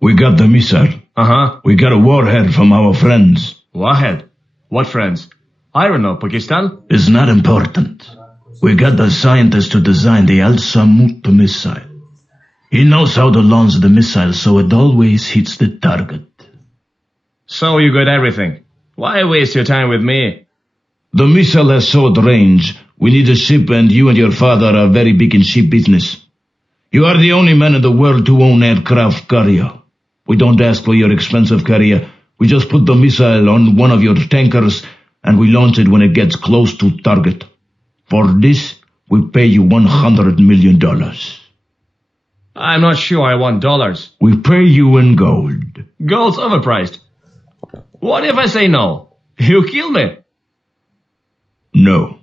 We got the missile. Uh-huh. We got a warhead from our friends. Warhead? What friends? I don't know, Pakistan? It's not important. We got the scientist to design the Al-Samut missile. He knows how to launch the missile so it always hits the target. So you got everything. Why waste your time with me? The missile has short range. We need a ship and you and your father are very big in ship business. You are the only man in the world to own aircraft carrier. We don't ask for your expensive carrier. We just put the missile on one of your tankers and we launch it when it gets close to target. For this, we pay you $100 million. I'm not sure I want dollars. We pay you in gold. Gold's overpriced. What if I say no? You kill me. No.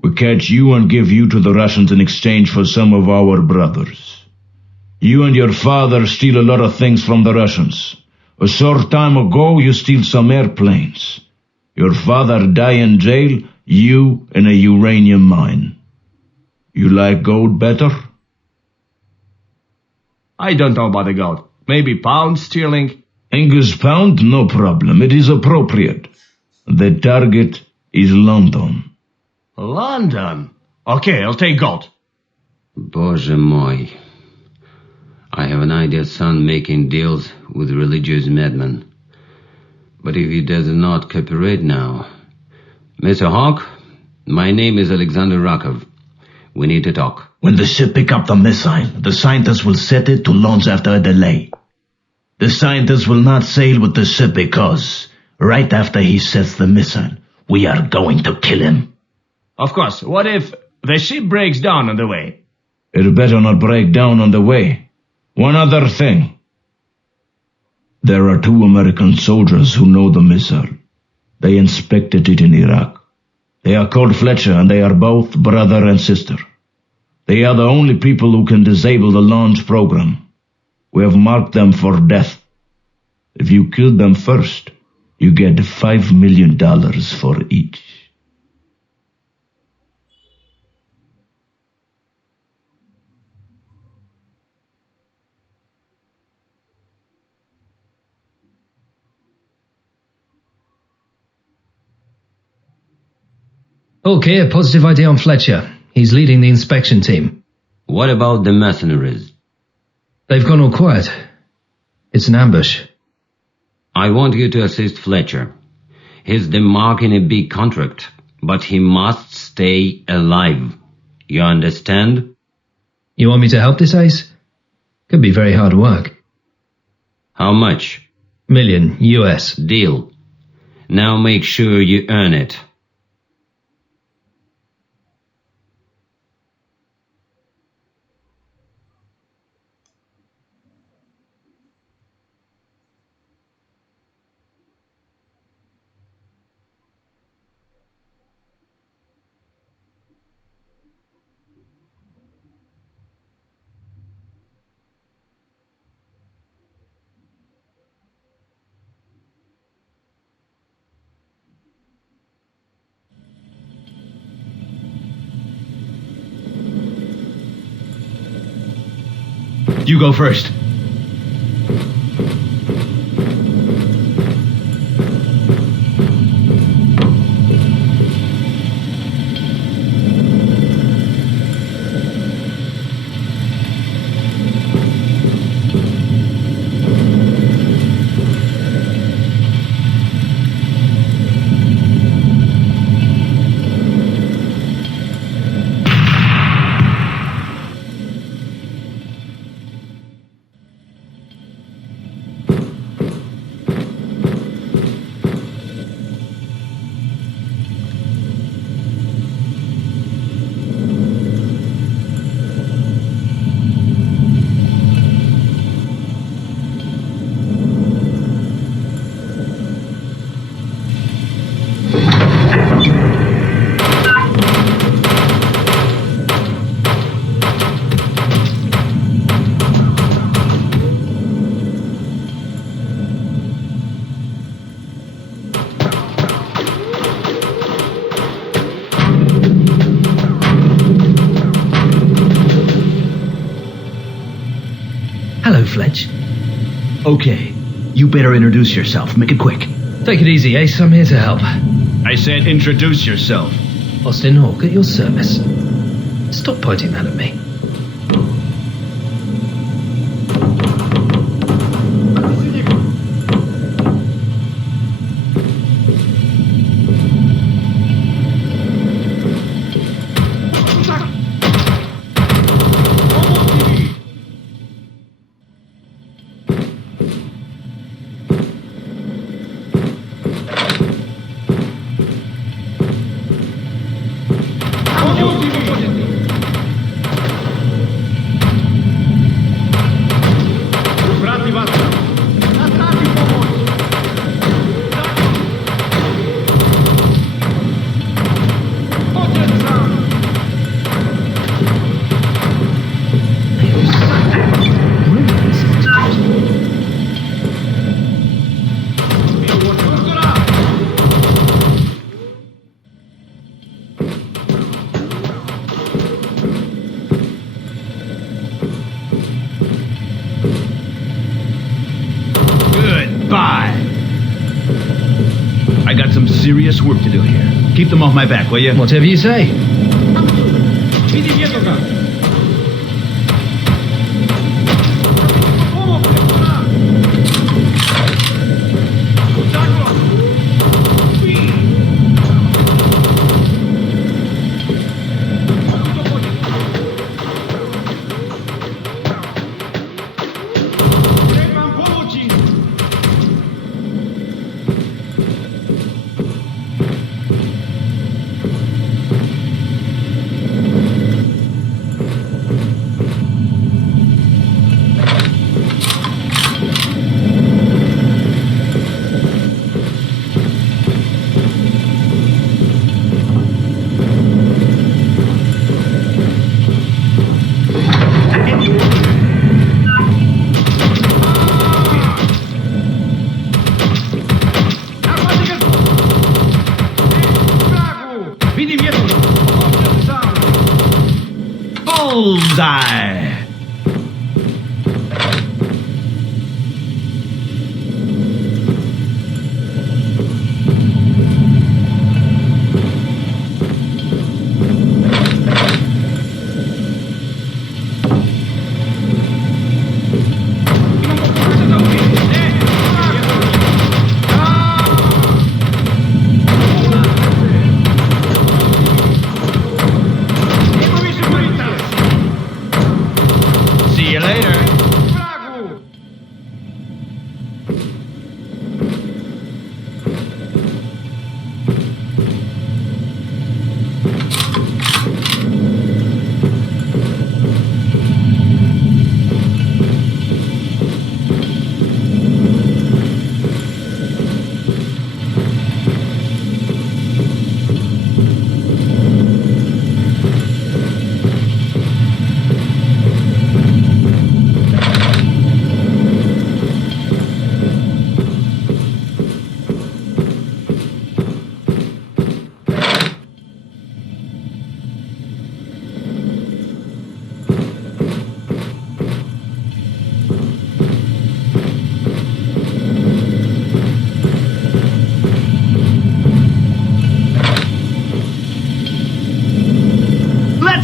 We catch you and give you to the Russians in exchange for some of our brothers. You and your father steal a lot of things from the Russians. A short time ago, you steal some airplanes. Your father die in jail, you in a uranium mine. You like gold better? I don't know about the gold. Maybe pound sterling? English pound, no problem. It is appropriate. The target is London. London? Okay, I'll take gold. Боже мой. I have an idea son making deals with religious madmen. But if he does not cooperate now... Mr. Hawk, my name is Alexander Rakov. We need to talk. When the ship pick up the missile, the scientists will set it to launch after a delay. The scientists will not sail with the ship because, right after he sets the missile, we are going to kill him. Of course, what if the ship breaks down on the way? It better not break down on the way. One other thing. There are 2 American soldiers who know the missile. They inspected it in Iraq. They are called Fletcher and they are both brother and sister. They are the only people who can disable the launch program. We have marked them for death. If you kill them first, you get $5 million for each. Okay, a positive idea on Fletcher. He's leading the inspection team. What about the mercenaries? They've gone all quiet. It's an ambush. I want you to assist Fletcher. He's the mark in a big contract, but he must stay alive. You understand? You want me to help this ace? Could be very hard work. How much? $1 million US. Deal. Now make sure you earn it. You go first. Hello, Fletch. Okay. You better introduce yourself. Make it quick. Take it easy, Ace. I'm here to help. I said introduce yourself. Austin Hawke, at your service. Stop pointing that at me. I got some serious work to do here. Keep them off my back, will you? Whatever you say. Bullseye!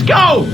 Go!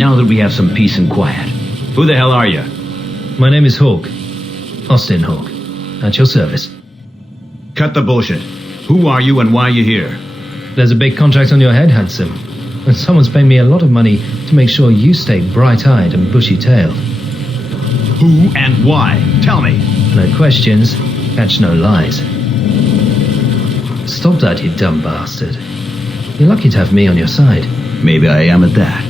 Now that we have some peace and quiet. Who the hell are you? My name is Hawk. Austin Hawk. At your service. Cut the bullshit. Who are you and why are you here? There's a big contract on your head, handsome. And someone's paying me a lot of money to make sure you stay bright-eyed and bushy-tailed. Who and why? Tell me. No questions, catch no lies. Stop that, you dumb bastard. You're lucky to have me on your side. Maybe I am at that.